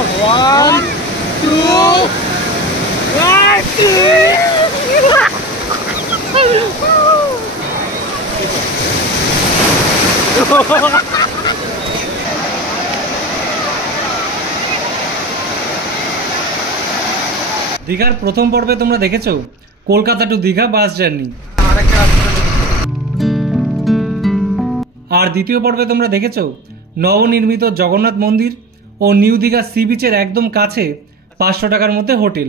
1, 2, 1, 2. দীঘার প্রথম পর্বে তোমরা দেখেছো Kolkata to Digha bus journey, আর দ্বিতীয় পর্বে তোমরা দেখেছো নবনির্মিত জগন্নাথ মন্দির ও নিউ দীঘা সি বিচের একদম কাছে 500 টাকার মধ্যে হোটেল।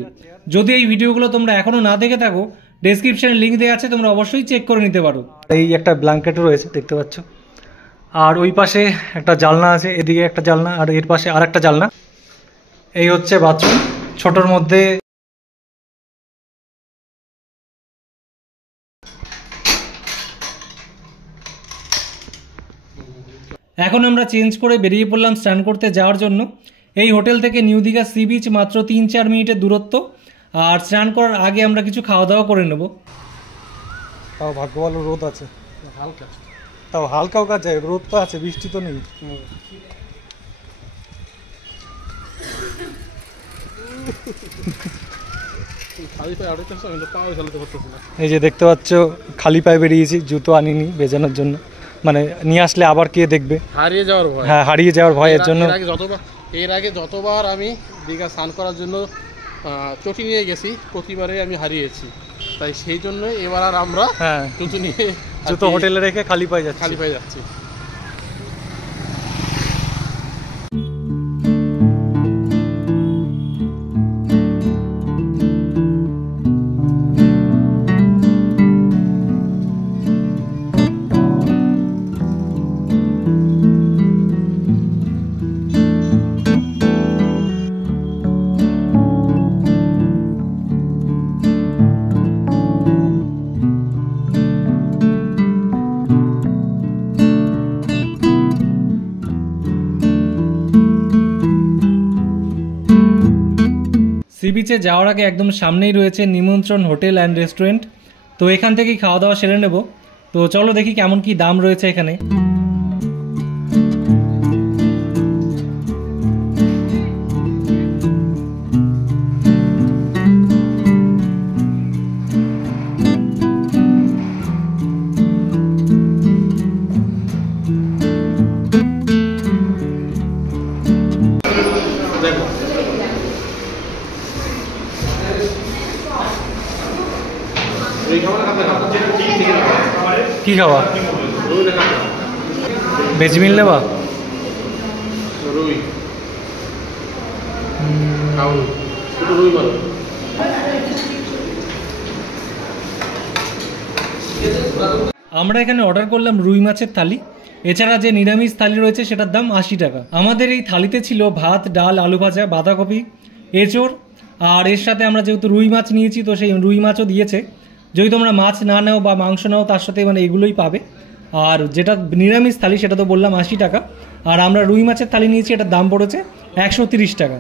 যদি এই ভিডিওগুলো তোমরা এখনো না দেখে থাকো, ডেসক্রিপশনে লিঙ্ক দেওয়া আছে, তোমরা অবশ্যই চেক করে নিতে পারো। এই একটা ব্ল্যাঙ্কেটও রয়েছে দেখতে পাচ্ছ, আর ওই পাশে একটা জানলা আছে, এদিকে একটা জানলা আর এর পাশে আর একটা জানলা। এই হচ্ছে বাথরুম, ছোটর মধ্যে। এখন আমরা চেঞ্জ করে বেরিয়ে পড়লাম স্নান করতে যাওয়ার জন্য। এই হোটেল থেকে নিউ দীঘা সি বিচ মাত্র 3-4 মিনিটের দূরত্ব, আর স্নান করার আগে আমরা কিছু খাওয়া দাওয়া করে নেব। তাও ভাগ্য ভালো রোদ আছে, হালকা, তাও হালকাও কাজ যায়, রোদ তো আছে, বৃষ্টি তো নেই। এই যে দেখতে পাচ্ছ খালি পায়ে বেরিয়েছি, জুতো আনিনি ভেজানোর জন্য, মানে নিয়ে আসলে আবার কে দেখবে, হারিয়ে যাওয়ার ভয়। হ্যাঁ, হারিয়ে যাওয়ার ভয়। এর জন্য এর আগে যতবার আমি দীঘা স্নান করার জন্য চটি নিয়ে গেছি, প্রতিবারে আমি হারিয়েছি, তাই সেই জন্য এবার আর আমরা জুতো নিয়ে জুতো হোটেলে রেখে খালি পায়ে যাচ্ছি। সি বিচে যাওয়ার আগে একদম সামনেই রয়েছে নিমন্ত্রণ হোটেল অ্যান্ড রেস্টুরেন্ট, তো এখান থেকেই খাওয়া দাওয়া সেরে নেব। তো চলো দেখি কেমন কি দাম রয়েছে এখানে। কি খাওয়া? ভেজ মিল নেবা? আমরা এখানে অর্ডার করলাম রুই মাছের থালি, এছাড়া যে নিরামিষ থালি রয়েছে সেটার দাম 80 টাকা। আমাদের এই থালিতে ছিল ভাত, ডাল, আলু ভাজা, বাঁধাকপি, এঁচড়, আর এর সাথে আমরা যেহেতু রুই মাছ নিয়েছি তো সেই রুই মাছও দিয়েছে। যদি তোমরা মাছ না নাও বা মাংস নাও তার সাথে মানে এগুলোই পাবে। আর যেটা নিরামিষ থালি সেটা তো বললাম 80 টাকা, আর আমরা রুই মাছের থালি নিয়েছি, এটার দাম পড়েছে 130 টাকা।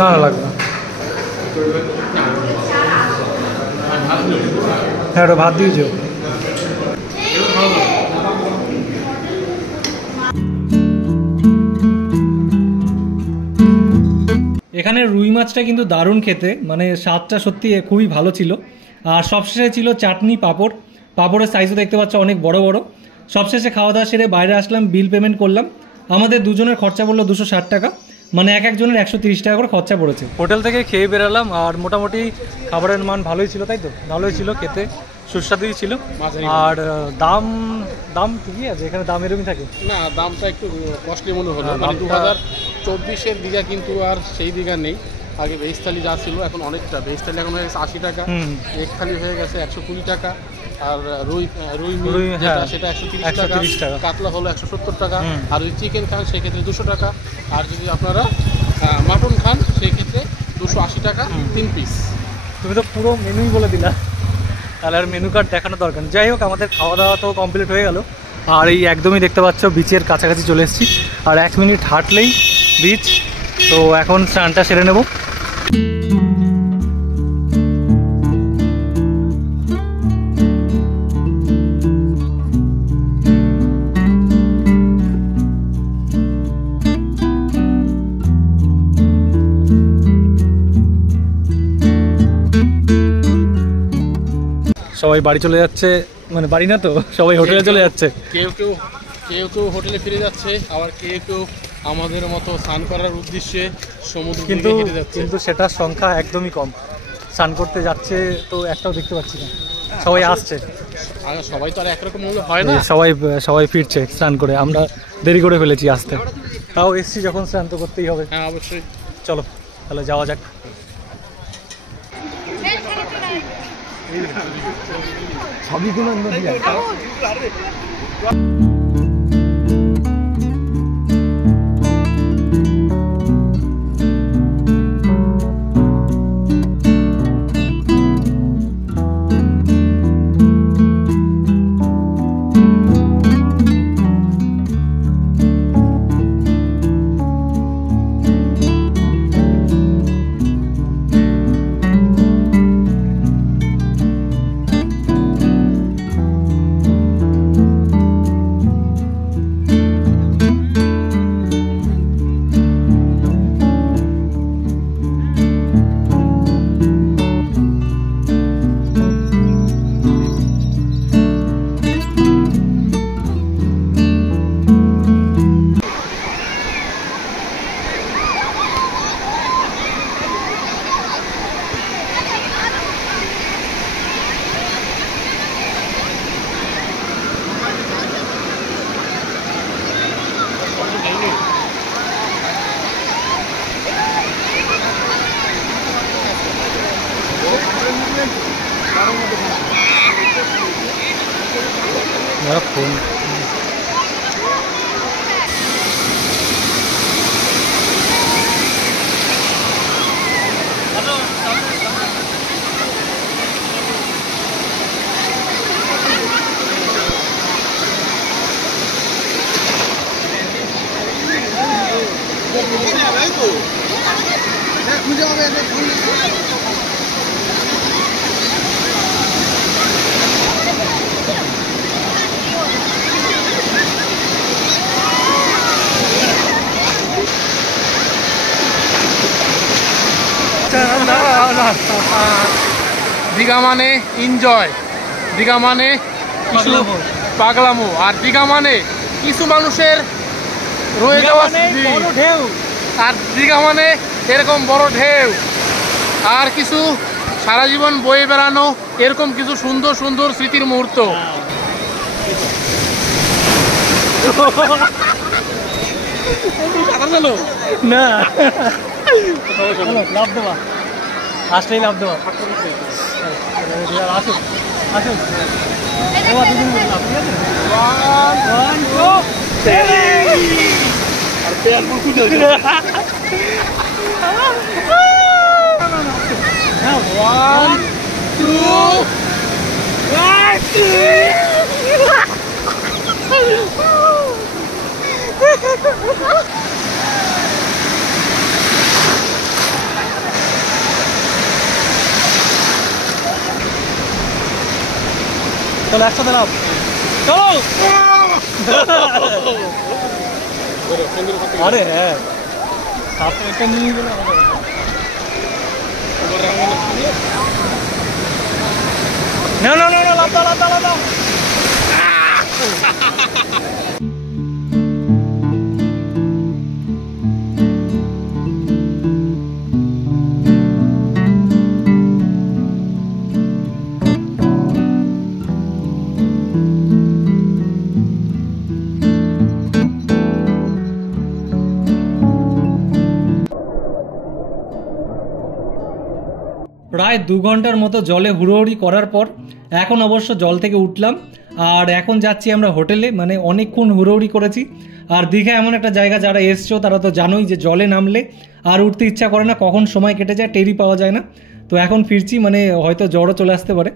না লাগবে না, হ্যাঁ ওটা ভাত দিয়েছো। এখানে রুই মাছটা কিন্তু দারুণ খেতে, মানে স্বাদটা সত্যি খুবই ভালো ছিল। আর সবশেষে ছিল চাটনি, পাঁপড়। পাঁপড়ের সাইজও দেখতে পাচ্ছ অনেক বড় বড়। সবশেষে খাওয়া দাওয়া সেরে বাইরে আসলাম, বিল পেমেন্ট করলাম। আমাদের দুজনের খরচা পড়লো 260 টাকা, মানে এক একজনের 130 টাকা করে খরচা পড়েছে। হোটেল থেকে খেয়ে বেরালাম, আর মোটামুটি খাবারের মান ভালোই ছিল, তাই তো? ভালোই ছিল, খেতে সুস্বাদুই ছিল। আর দাম দাম ঠিকই আছে, এখানে দাম এরকমই থাকে না, দামটা একটু কস্টলি মনে হলো। 2024-এর দীঘা কিন্তু আর সেই দীঘা নেই। আগে ভেজ থালি যা ছিল এখন অনেকটা, ভেজ থালি এখন হয়ে গেছে 80 টাকা, এগ থালি হয়ে গেছে 120 টাকা, আর রুই সেটা 130 টাকা, কাতলা হলো 170 টাকা, আর যদি চিকেন খান সেক্ষেত্রে 200 টাকা, আর যদি আপনারা মাটন খান সেক্ষেত্রে 280 টাকা 3 পিস। তুমি তো পুরো মেনুই বলে দিলা, তাহলে আর মেনু কার্ড দেখানো দরকার। যাই হোক, আমাদের খাওয়া দাওয়া তো কমপ্লিট হয়ে গেল, আর এই একদমই দেখতে পাচ্ছ বিচের কাছাকাছি চলে এসেছি, আর 1 মিনিট হাঁটলেই বিচ। তো এখন স্নানটা সেরে নেব। সবাই বাড়ি চলে যাচ্ছে, মানে বাড়ি না তো, সবাই হোটেলে চলে যাচ্ছে। কেউ কেউ হোটেলে ফিরে যাচ্ছে, আবার কেউ কেউ আমাদের মতো স্নান করার উদ্দেশ্যে সমুদ্র কিন্তু দিকে হেঁটে যাচ্ছে। কিন্তু সেটার সংখ্যা একদমই কম। স্নান করতে যাচ্ছে তো একটাও দেখতে পাচ্ছি না, সবাই আসছে। সবাই তো আর একরকম হলে হয় না। সবাই ফিরছে স্নান করে, আমরা দেরি করে ফেলেছি আসতে। তাও এসছি যখন, স্নান তো করতেই হবে। হ্যাঁ অবশ্যই। চলো তাহলে যাওয়া যাক। ফোন দীঘা মানে এনজয়, দীঘা মানে কিছু পাগলামো, আর দীঘা মানে কিছু মানুষের রয়ে যাওয়া ঢেউ, আর দীঘা মানে এরকম বড় ঢেউ, আর কিছু সারা জীবন বয়ে বেড়ানো এরকম কিছু সুন্দর সুন্দর স্মৃতির মুহূর্ত। না লাভ দেওয়া, আসলেই লাভ দেওয়া। আসুন আসুন, চলো একসাথে লাভ, চলো। আরে হ্যাঁ, একটা নিয়ে গেলে না না না না, লাভ দাও লাভ দাও লাভ দাও। প্রায় 2 ঘন্টার মতো জলে হুড়োহুড়ি করার পর এখন অবশ্য জল থেকে উঠলাম, আর এখন যাচ্ছি আমরা হোটেলে। মানে অনেকক্ষণ হুড়োহুড়ি করেছি। আর দীঘা এমন একটা জায়গা, যারা এসছো তারা তো জানোই যে জলে নামলে আর উঠতে ইচ্ছা করে না, কখন সময় কেটে যায় টেরই পাওয়া যায় না। তো এখন ফিরছি, মানে হয়তো জ্বরও চলে আসতে পারে।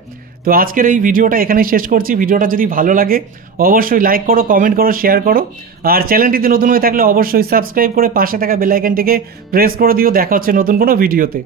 তো আজকের এই ভিডিওটা এখানেই শেষ করছি। ভিডিওটা যদি ভালো লাগে অবশ্যই লাইক করো, কমেন্ট করো, শেয়ার করো। আর চ্যানেলটিতে নতুন হয়ে থাকলে অবশ্যই সাবস্ক্রাইব করে পাশে থাকা বেল আইকনটিকে প্রেস করে দিও। দেখা হচ্ছে নতুন কোনো ভিডিওতে।